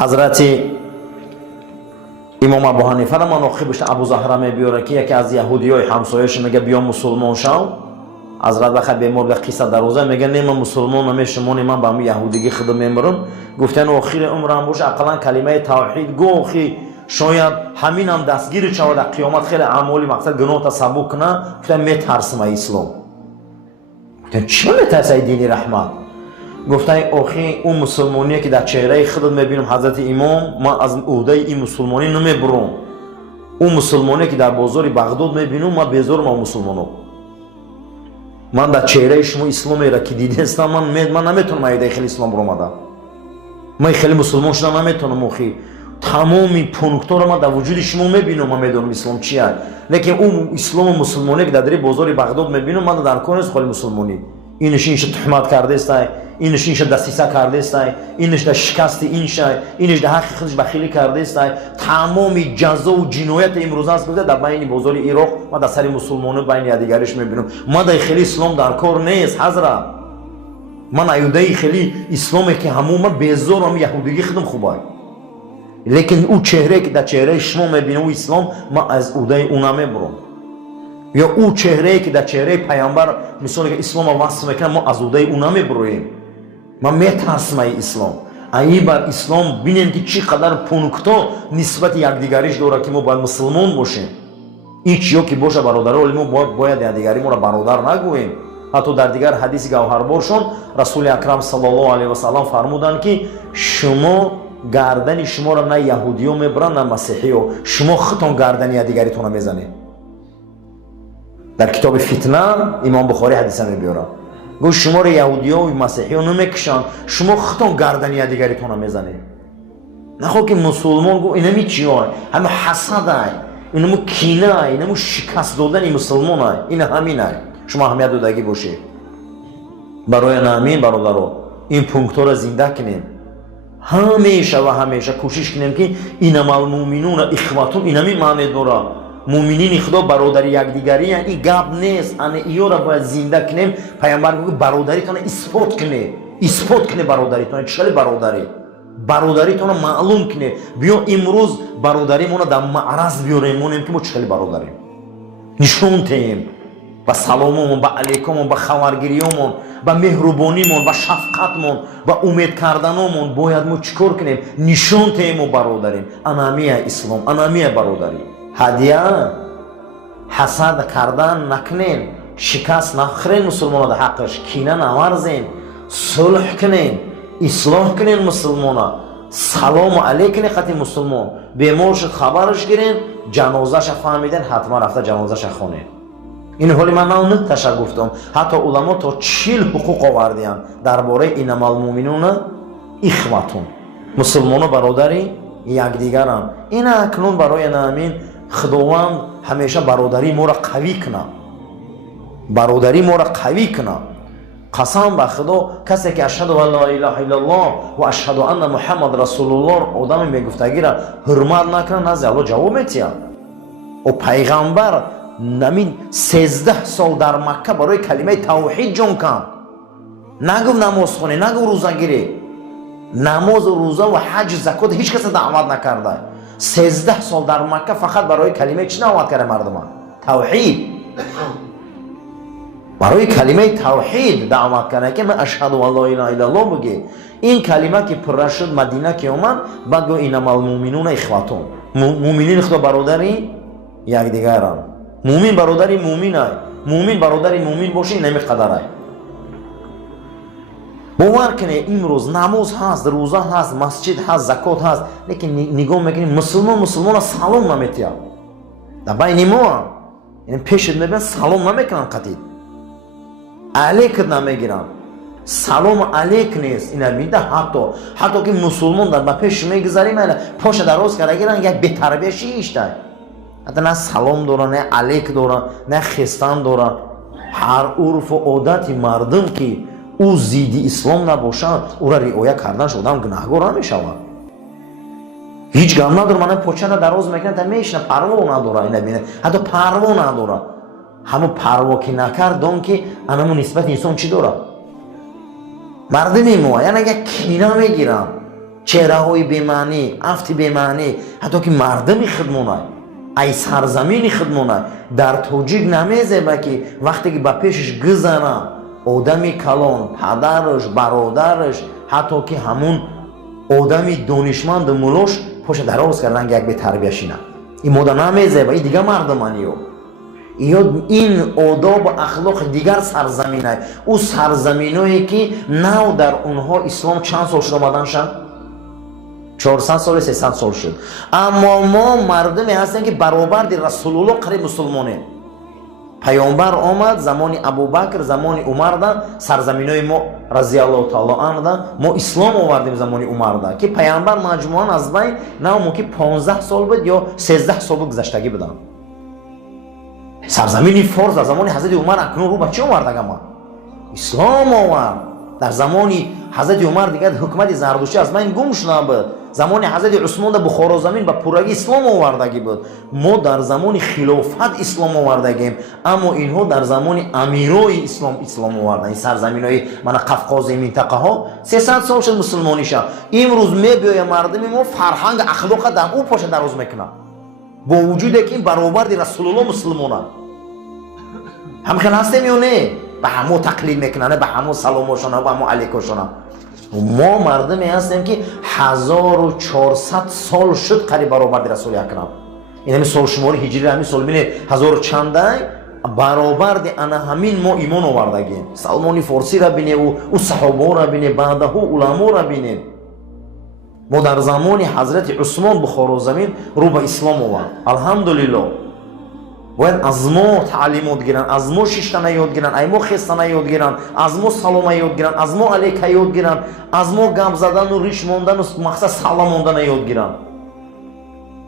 حضرت امام ابو حنیفه را مناقبش ابو زهره میبیاره که یکی از یهودیای همسایه‌اش میگه بیا مسلمان شو. حضرت وقت به مرد قصه در روزه میگه نه من مسلمان نمیشم، من با یهودیگی خودم میمرم. گفتن آخر عمرم باشه اقلا کلمه توحید گو، خی شاید همین هم دستگیر شود در قیامت خیلی اعمالی مقصد گناه تا سبک نه. گفتن میترسم اسلام. گفتن چرا میترسی دین رحمت؟ گفتن آخی اون مسلمانی که در چهره خودت میبینم حضرت امام، من از عهده این مسلمانی نمیبرم. اون مسلمانی که در بازار بغداد میبینم من بیزارم از مسلمانو. من در چهره شما اسلامی را که دیده هستم من نمیتونم ایده خیلی اسلام برام آمده. من خیلی مسلمان شدم نمیتونم آخی. تمامی پونکتا را من در وجود شما میبینم، من میدونم اسلام چیه. لیکن اون اسلام مسلمانی که در بازار بغداد میبینم من در کار نیست خالی مسلمانی. اینش تهمت کرده است، اینش دسیسه کرده است، اینش در شکست اینش در حق خودش بخیلی کرده است. تمامی جزا و جنایت امروز است بوده در بین بازار عراق. ما در سر مسلمانان بین دیگرش میبینم. ما در خیلی اسلام در کار نیست حضرت. من ایده خیلی اسلامی که همون من بیزارم یهودیگی خودم خوبه. لیکن او چهره که در چهره شما میبینم او اسلام من از ایده اونا میبرم. یا او چهره که در چهره پیامبر مثلا که اسلام وصف میکنه ما از ایده اونا میبریم. من میترسم ای اسلام. ای بر اسلام ببینید که چقدر پونکتا نسبت یکدیگریش داره که ما باید مسلمان باشیم. هیچ یا که باشه برادر، ولی ما باید یکدیگری ما را برادر نگوییم. حتی در دیگر حدیث گوهربارشون رسول اکرم صلی الله علیه و سلم فرمودند که شما گردن شما را نه یهودیو میبرن نه مسیحیو، شما خودتون گردن یکدیگریتون را میزنید. در کتاب فتنه امام بخاری حدیث میبیاره. گفت شما را یهودی‌ها و مسیحی‌ها نمیکشن، شما خودتون گردن یکدیگریتون را میزنید. نخواه که مسلمان گفت اینمی چیه؟ همه حسد اینمو کینه، اینمو شکست دادن مسلمان این همینه. شما اهمیت دادگی باشید. برای همین برادرها این پونکت‌ها را زنده کنیم. همیشه و همیشه کوشش کنیم که اینما المؤمنون اخوتون اینمی معنی داره. مومنین خدا برادری یکدیگری این گپ نیست. ان ایو را باید زنده کنیم. پیامبر میگه برادریتون اثبات کنه برادریتون. چه برادریتون معلوم کنه. بیا امروز برادریمون در معرض بیاریم که ما چه برادریم. نشون تیم با سلاممون، با علیکمون، با خبرگیریمون، با مهربانیمون، با شفقتمون، با امید کردنمون باید ما چیکار کنیم؟ نشون تیم و برادریم. انامیه اسلام، انامیه برادری. هدیه حسد کردن نکنین، شکست نخورین مسلمان در حقش، کینه نورزین، صلح کنین، اصلاح کنین مسلمان. سلام علیکم خطی مسلمان بیمارش خبرش گیرین، جنازش فهمیدین حتما رفته جنازش خونین. این حالی من نه تشکر گفتم. حتی علما تا 40 حقوق آوردین درباره اینما المؤمنون اخوتون، مسلمان و برادری یکدیگرن. این اکنون برای همین خداوند همیشه برادری ما را قوی کنه. قسم به خدا کسی که اشهد ان لا اله الا الله و اشهد ان محمد رسول الله آدم میگفتگی را حرمت نکنه، نزد الله جواب میتیه. و پیغمبر نمین 13 سال در مکه برای کلمه توحید جنگ کرد. نگو نماز خونه، نگو روزه گیری. نماز و روزه و حج زکات هیچ کس دعوت نکرده. 13 سال در مکه فقط برای کلمه چی دعوت کرده مردم؟ توحید. برای کلمه توحید دعوت کرده که من اشهد ان لا اله الا الله بگی. این کلمه که پر شد مدینه که اومد بعد گفت انما المؤمنون اخوتون، مؤمنین خدا برادری یکدیگرن. مؤمن برادری مؤمنه، مؤمن برادری مؤمن باشه این نمیقدره. باور کنه امروز نماز هست، روزه هست، مسجد هست، زکات هست، لیکن نگاه میکنیم مسلمان سلام نمیتیه. در بین ما این پیشت میبین سلام نمیکنن، قطعی علیک نمیگیرن. سلام علیک نیست. این میده حتی که مسلمان در پیش میگذاریم پاش دراز کرده گیرن یک بی‌تربیه شیشته. حتی نه سلام داره، نه علیک داره، نه خستان داره. هر عرف و عادت مردم که او زیدی اسلام نباشد او را رعایت کردن شدن گناهگار نمیشود. هیچ گام نداره. من پاچه را دراز میکنه تا میشنه، پروا نداره. این ببینه حتی پروا نداره. همون پروا که نکرد دون که انمون نسبت انسان چی داره؟ مردمی ما یعنی اگه کینه میگیرن چهره‌های بی‌معنی، افت بی‌معنی، حتی که مردمی خدمونه ای سرزمینی خدمونه در توجیک نمیزه که وقتی که با پیشش گذره آدمی کلان، پدرش، برادرش، حتی که همون آدمی دانشمند ملوش پشت دراز کردن یک به تربیتش نه این مودا نمیزه و این دیگه مردمانیو این آداب و اخلاق دیگر سرزمینه او سرزمینایی که نو در اونها اسلام چند سال شد آمدن شد 400 سال 300 سال شد اما ما مردمی هستیم که برابر دی رسول الله قریب مسلمانه پیامبر آمد زمان ابوبکر زمان عمر دا سرزمینای ما رضی الله تعالی عنه دا ما اسلام آوردیم زمان عمر دا که پیامبر مجموعاً از بین نه ممکن 15 سال بود یا 13 سال گذشتگی بدن سرزمینی فارس در زمان حضرت عمر اکنون رو به چه آورد ما اسلام آورد در زمان حضرت عمر دیگه حکومت زردشتی از بین گم شده بود زمان حضرت عثمان در بخارا زمین به پورگی اسلام آوردگی بود ما در زمان خلافت اسلام آوردگیم اما اینها در زمان امیرای اسلام آوردن این سرزمینای من قفقاز منطقه ها 300 سال شد مسلمانی شد امروز میبیایم مردم ما فرهنگ اخلاق در او پاش دراز میکنه با وجود که این برابر دی رسول الله مسلمانه هم خیلی هستیم یا نه به همو تقلید میکنن به همو سلامشون به همو علیکشون ما مردمی هستیم که 1400 سال شد قریب برابر دی رسول اکرم این همین سال شماری هجری همین سال بینه 1000 چنده برابر دی انا همین ما ایمان آوردگیم سلمان فارسی را بینه و صحابه را بینه بعده علما را بینه ما در زمان حضرت عثمان بخارا زمین رو به اسلام آورد الحمدلله باید از ما تعلیمات گیرن از ما شیشتنه یاد گیرن ای ما خستنه یاد گیرن از ما سلام یاد گیرن از ما علیکه یاد گیرن از ما گپ زدن و ریش ماندن و مقصد سلام ماندن یاد گیرن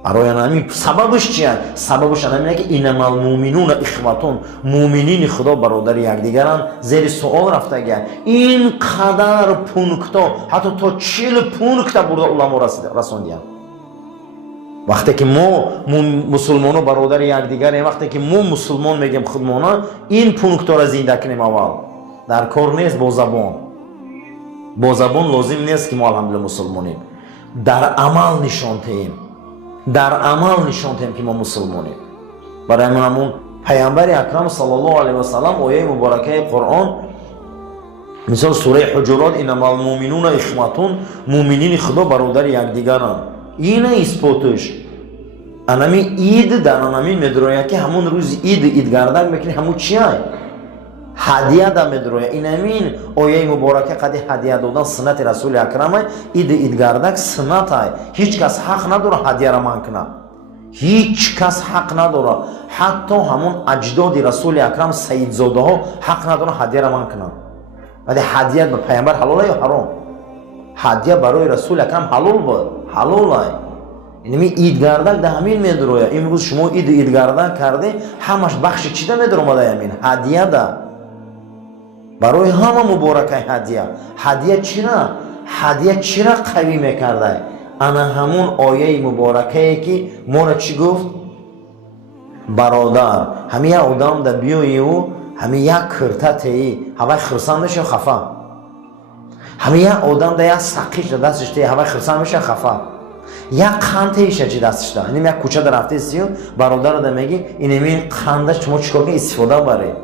برای همین سببش چیه سببش همینه که انما المؤمنون اخوة مؤمنین خدا برادر یکدیگرن زیر سوال رفته این قدر پونکتا حتی تا 40 پونکتا برده علما رسوندن وقتی که ما مسلمان و برادر یکدیگر وقتی که ما مسلمان میگیم خودمانا این پونکتا را زنده کنیم اول در کار نیست با زبان لازم نیست که ما الحمدلله مسلمانیم در عمل نشان دهیم که ما مسلمانیم برای همون پیامبر اکرم صلی الله علیه و سلم آیه مبارکه قرآن مثال سوره حجرات انما المؤمنون اخوة مؤمنین خدا برادر یکدیگرن این اثباتش انمی اید در انمی مدرویه که همون روز اید گردن میکنی همون چیه هدیه دا مدرویه این همین آیه مبارکه قدی هدیه دادن سنت رسول اکرمه اید گردک سنت های هیچ کس حق نداره هدیه را من کنه هیچ کس حق نداره حتی همون اجداد رسول اکرم سیدزاده ها حق نداره هدیه را من کنه ولی هدیه به پیامبر حلاله یا حرام هدیه برای رسول اکرم حلال بود حلاله اینمی ایدگردک ده همین میدرویه امروز شما ایدگردک کرده همش بخش چی ده میدرومده همین هدیه ده برای همه مبارکه هدیه چرا قوی میکرده انا همون آیه مبارکه که ما را چی گفت برادر همین آدم ده بیایی و همین یک کرتت ای هوای خرسندش یا خفه همین آدم ده یک سقیش ده دستش ده هوای خرسند میشه خفه یک قندش چی دستش ده اینم یک کوچه در رفته سیو برادر ده میگی اینمی قندش شما چیکار کنی استفاده بره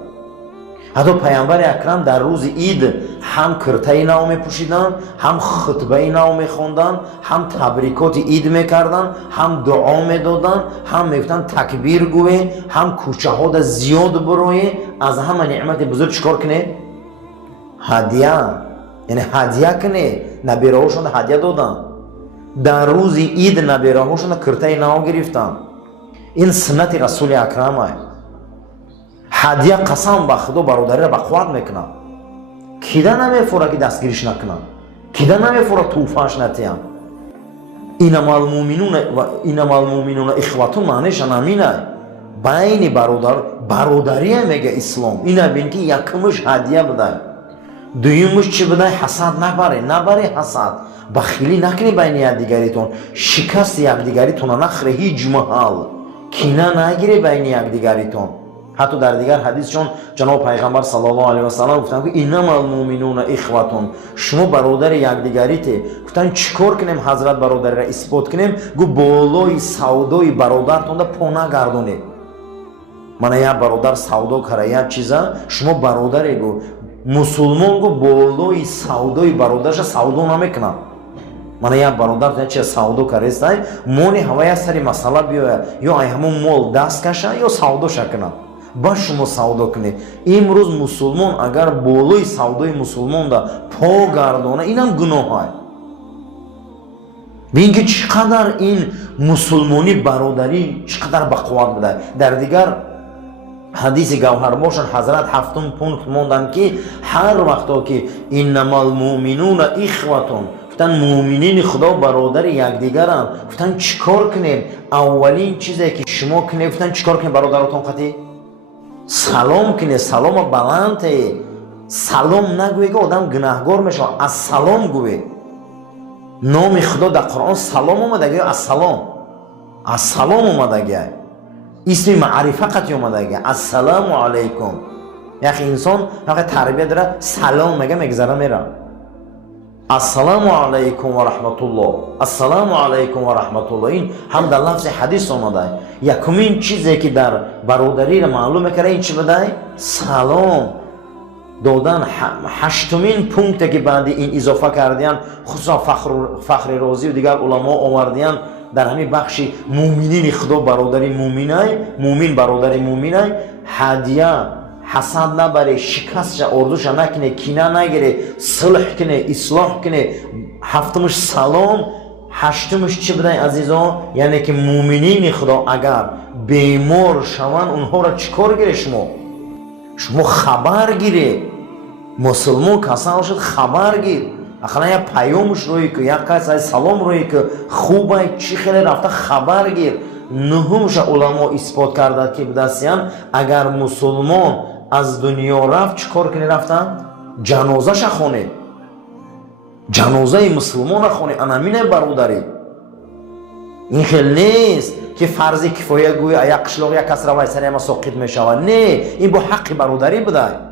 حتی پیامبر اکرم در روز عید هم کرته نو میپوشیدن هم خطبه نو میخوندن هم تبریکات عید میکردن هم دعا میدادن هم میگفتن تکبیر گوی هم کوچه ها ده زیاد بروی از همه نعمت بزرگ چیکار کنه هدیه یعنی هدیه کنه نبیره هاشون هدیه دادن در روز عید نبیره هاشون کرته نو گرفتن این سنت رسول اکرمه هدیه قسم به خدا برادری را به خود میکنن کیده نمیفوره که دستگیرش نکنن کیده نمیفوره توفهش نتیم انما المؤمنون اخوة معنیش همینه بین برادری میگه اسلام اینه بین که یکمش هدیه بده دویمش چی بده حسد نبره حسد بخیلی نکنی بین یکدیگریتون شکست یکدیگریتون نخره هیچ محل کینه نگیری بین یکدیگریتون حتی در دیگر حدیث چون جناب پیغمبر صلی الله علیه و سلم گفتن که انما المؤمنون اخوتون، شما برادر یکدیگریته. گفتن چیکار کنیم حضرت برادری را اثبات کنیم؟ گو بالای سودای برادرتون پا نگردونید. من یک برادر سودا کرده یک چیزا، شما برادری گو مسلمان گو بالای سودای برادرش سودا نمیکنه. من یک برادر چه سودا کرده مونی هوای سری مسئله بیاید یا همون مال دست کشه یا سودا شکنه با شما سودا کنید. امروز مسلمان اگر بالای سودای مسلمان دا پا گردانه اینم گناه های. ببین که چقدر این مسلمانی برادری چقدر بقوت بده. در دیگر حدیث گوهر باشن حضرت هفتم پونکت موندن که هر وقتا که انما المؤمنون اخوتون، گفتن مؤمنین خدا برادر یکدیگرن. گفتن چیکار کنیم؟ اولین چیزی که شما کنید گفتن چیکار کنید برادراتون خاطی؟ سلام کنید. سلام بلند سلام نگوی که آدم گناهگار میشه. از سلام گوی. نام خدا در قرآن سلام اومده گه، از سلام اومده گه، اسم معرفه قطعی اومده گه، السلام علیکم. یخی انسان وقتی تربیه داره سلام میگه میگذره میره. السلام علیکم و رحمت الله، السلام علیکم و رحمت الله. این هم در لفظ حدیث آمده. یکمین چیزی که در برادری را معلوم کرده این چی بده؟ سلام دادن. هشتمین پونکتی که بعد این اضافه کردیان خصوصا فخر رازی و دیگر علما آوردیان در همین بخش مومنین خدا برادری مومن برادری مومنای هدیه حسد نبره، شکست اردوش نکنه، کینه نگیره، صلح کنه، اصلاح کنه. هفتمش سلام. هشتمش چی بدن عزیزان؟ یعنی که مومنین خدا اگر بیمار شوند اونها را چیکار گیره؟ شما خبر گیره. مسلمان کسان باشد خبر گیر. اخلا یا پیامش روی که یا کسی سلام روی که خوبه چی خیلی رفته خبر گیر. نهمش علما اثبات کرده که بدستیان اگر مسلمان از دنیا رفت چیکار کنی رفتن؟ جنازه ش خونه، جنازه مسلمان خونه. انامینه برادری. این خیلی نیست که فرض کفایه گوی یک قشلاق یک کس روی سر ما ساقط میشود. نه، این با حق برادری بده.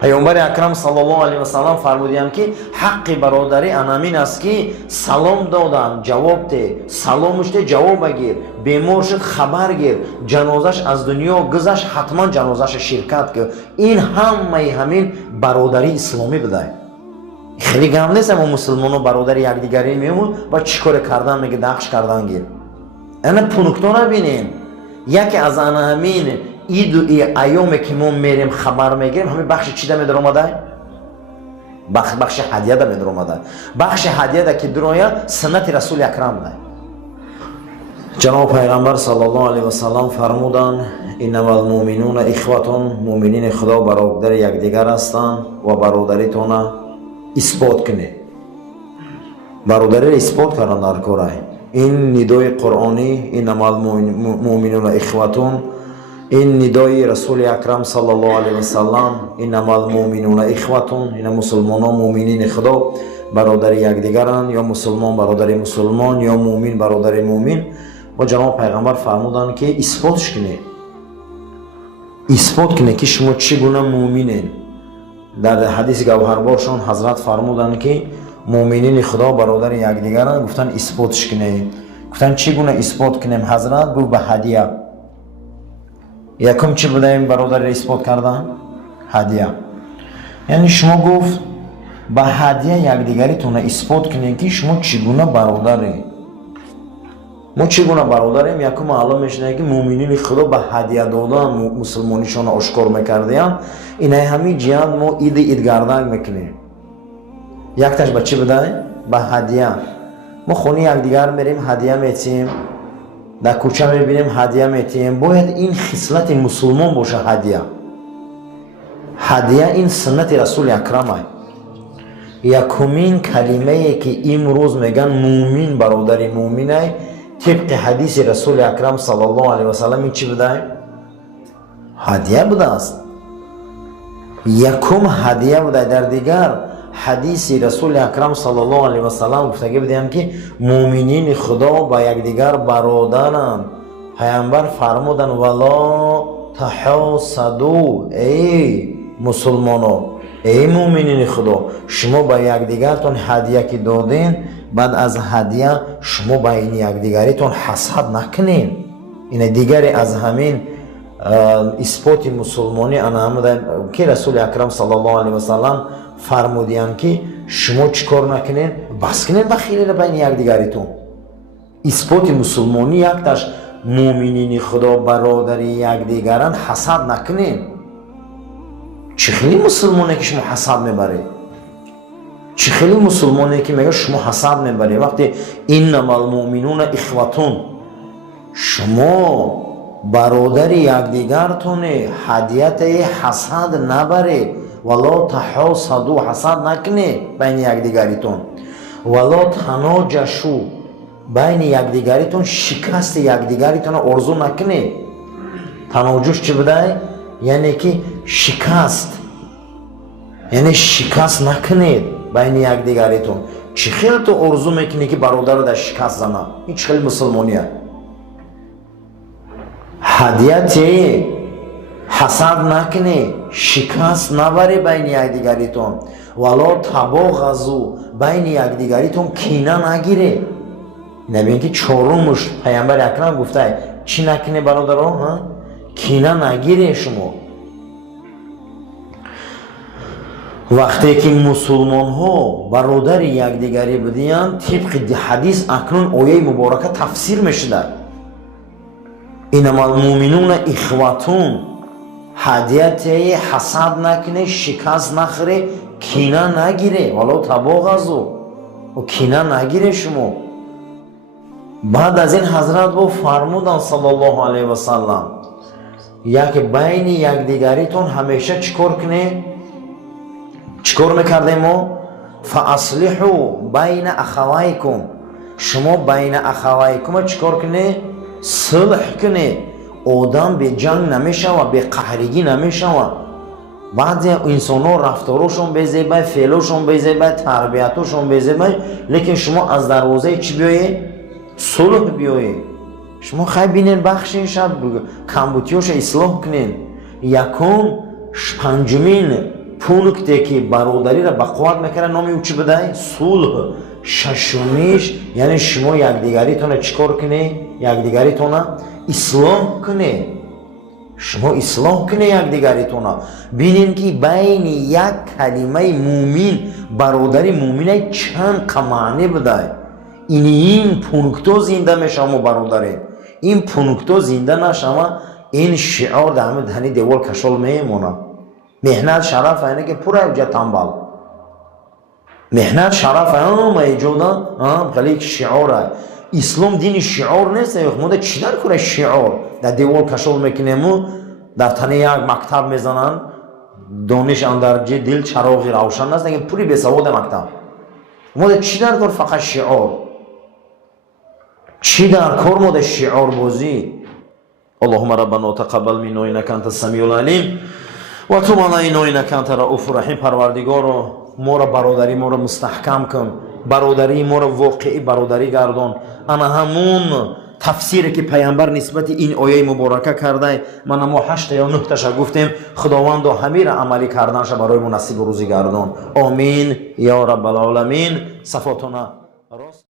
پیامبر اکرم صلی الله علیه و سلم فرمودند که حق برادری انامین است که سلام دادن جواب ده، سلامش ده جواب بگیر، بیمار شد خبر گیر، جنازش از دنیا گذشت حتما جنازش شرکت که. این همین برادری اسلامی بده. خیلی گم نیست اما مسلمان و برادر یکدیگری میمون با چیکار کردن میگه دخش کردن گیر. انا پونکتو نبینین. یکی از همین ایامی که ما میریم خبر میگیریم همین بخش چی در اومده؟ بخش هدیه در اومده. بخش هدیه که در اومده سنت رسول اکرم ده. جناب پیغمبر صلی الله علیه و سلم فرمودند انما المؤمنون اخوتون، مؤمنین خدا برادر یکدیگر هستند و برادریتون اثبات کنید. برادری را اثبات کردن در کاره. این ندای قرآنی انما المؤمنون اخوتون، این ندای رسول اکرم صلی الله علیه و سلم انما المؤمنون اخوتون. این مسلمانان مؤمنین خدا برادر یکدیگرند، یا مسلمان برادر مسلمان یا مؤمن برادر مؤمن. و جناب پیغمبر فرمودند که اثباتش کنید که شما چگونه مؤمنین. در حدیث گوهربارشان حضرت فرمودند که مؤمنین خدا برادر یکدیگرند. گفتن اثباتش کنید. گفتن چگونه اثبات کنیم حضرت؟ گفت به هدیه. یکم چی بدهیم برادر اثبات کردن؟ هدیه. یعنی شما گفت به هدیه یکدیگریتون اثبات کنید که شما چگونه برادری. ما چگونه برادریم؟ یکم معلوم میشه که مؤمنین خدا به هدیه دادن مسلمانیشان آشکار میکردیم. این همین جهان ما اید گردن میکنیم. یک تاش به چی بدهیم؟ به هدیه. ما خونه یکدیگر میریم هدیه میتیم، در کوچه میبینیم هدیه میتیم. باید این خصلت مسلمان باشه. هدیه این سنت رسول اکرمه. یکمین کلمه ای که امروز میگن مومن برادری مومنه طبق حدیث رسول اکرم صلی الله علیه و سلم این چی بده؟ هدیه بوده است. یکم هدیه بوده. در دیگر حدیث رسول اکرم صلی الله علیه و سلم گفتگی بدیم که مؤمنین خدا با یکدیگر برادرند. پیامبر فرمودند ولا تحاسدوا. ای مسلمانو، ای مؤمنین خدا، شما به یکدیگرتون هدیه که دادین، بعد از هدیه شما بین یکدیگریتون حسد نکنین. این دیگری از همین اثبات مسلمانی آمده که رسول اکرم صلی الله علیه و سلم فرمودند که شما چیکار نکنین؟ بس کنین بخیلی را بین یکدیگریتون. اثبات مسلمانی یک تاش مؤمنین خدا برادری یکدیگران حسد نکنین. چه خیلی مسلمانه که شما حسد میبره؟ چه خیلی مسلمانه که میگه شما حسد میبره؟ وقتی انما المؤمنون اخوتون، شما برادر یکدیگرتون هدیت حسد نبره. ولا تحاسدوا، حسد نکنه بین یکدیگریتون. ولا تناجشوا، بین یکدیگریتون شکست یکدیگریتون آرزو نکنه. تناجش چی بوده؟ یعنی که شکست، یعنی شکست نکنید بین یکدیگریتون. چی خیلی تو آرزو میکنی که برادر رو در شکست زنه؟ این چی خیلی مسلمانیه؟ هدیت حسد نکنی، شکست نبری بین یکدیگریتون. ولا تباغضوا، بین یکدیگریتون کینه نگیره. نبین که چهارمش پیامبر اکرم گفته چی نکنی برادرها؟ کینه نگیره شما. وقتی که مسلمان ها برادر یکدیگری بودین، طبق حدیث اکنون آیه مبارکه تفسیر میشده. انما المؤمنون اخوتون، هدیت حسد نکنه، شکست نخوره، کینه نگیره. ولا تباغضوا، و کینه نگیره شما. بعد از این حضرت با فرمودن صلی الله علیه و سلم یک بین یکدیگریتون همیشه چیکار کنه؟ چیکار میکردیم ما؟ فاصلحوا بین اخویکم، شما بین اخویکم چیکار کنه؟ صلح کنه. آدم به جنگ نمیشه و به قهرگی نمیشه. بعضی انسان ها رفتارشون بزیبه، فعلشون بزیبه، تربیتشون بزیبه، لیکن شما از دروازه چی بیایه؟ صلح بیایه. شما خیلی بینین بخشین شب کمبوتیاش اصلاح کنین. یکم پنجمین پونکتی که برادری را بقوت میکنه نامی او چی بده؟ صلح. ششمیش یعنی شما یکدیگریتون چیکار کنه؟ یکدیگریتون اصلاح کنه. شما اصلاح کنه یکدیگریتون. بینین که بین یک کلمه مومن، برادری مومن چند معنی بده. این پونکتو زنده میشه ما برادری. این پونکتو زنده نشما، این شعار در همه دهنی دیوال کشال میمونه. مهنت شرف اینه که پورا اوجه تنبال. مهنت شرف همه ایجادن خیلی شعاره. اسلام دین شعار نیست. ما چی در کنه شعار در دیوال کشال میکنیم، در تنه یک مکتب میزنن، دانش اندرجه دل چراغی روشن است، لیکن پوری بسواد مکتب. ما چی در کار؟ فقط شعار. چی در کار ما در شعار بازی؟ اللهم ربنا تقبل منا انك انت السميع العليم و تب علينا انك انت الرؤوف الرحيم. پروردگار ما را برادری ما را مستحکم کن، برادری ما را واقعی برادری گردان. انا همون تفسیری که پیامبر نسبت این آیه مبارکه کرده، ما 8 یا 9 تاش گفتیم. خداوند همه را عملی کردنش برای ما نصیب روزی گردان. آمین یا رب العالمین. صفاتنا